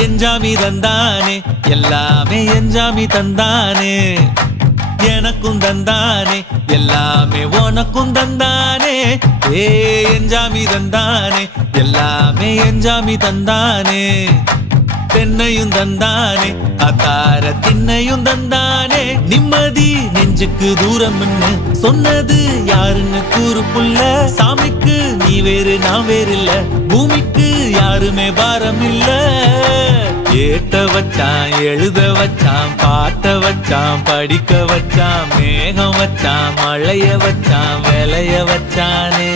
எஞ்சாமி தந்தானே எல்லாமே எஞ்சாமி தந்தானே எனக்கும் தந்தானே எல்லாமே உனக்கும் தந்தானே ஏ எஞ்சாமி தந்தானே எல்லாமே எஞ்சாமி தந்தானே தென்னையும் தந்தானே அத்தார திண்ணையும் தந்தானே நிம்மதி நெஞ்சுக்கு தூரம்னு சொன்னது யாருன்னு கூறு புள்ள சாமிக்கு நீ வேறு நான் வேறு இல்ல பூமிக்கு யாருமே பாரம் இல்ல ஏட்ட வச்சான் எழுத வச்சான் பாட்ட வச்சான் படிக்க வச்சான் மேகம் வச்சான் மழைய வச்சான் விளைய வச்சானே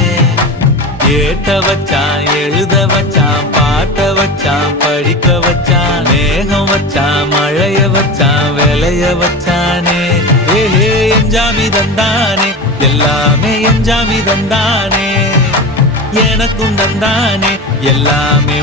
ஏட்ட வச்சான் எழுத வச்சான் பாட்ட வச்சான் படிக்க வச்சான் மேகம் வச்சான் மழைய வச்சான் விளைய வச்சானே ஏஹே எஞ்சாமி தந்தானே எல்லாமே எஞ்சாமி தந்தானே எனக்கும் தந்தானே எல்லாமே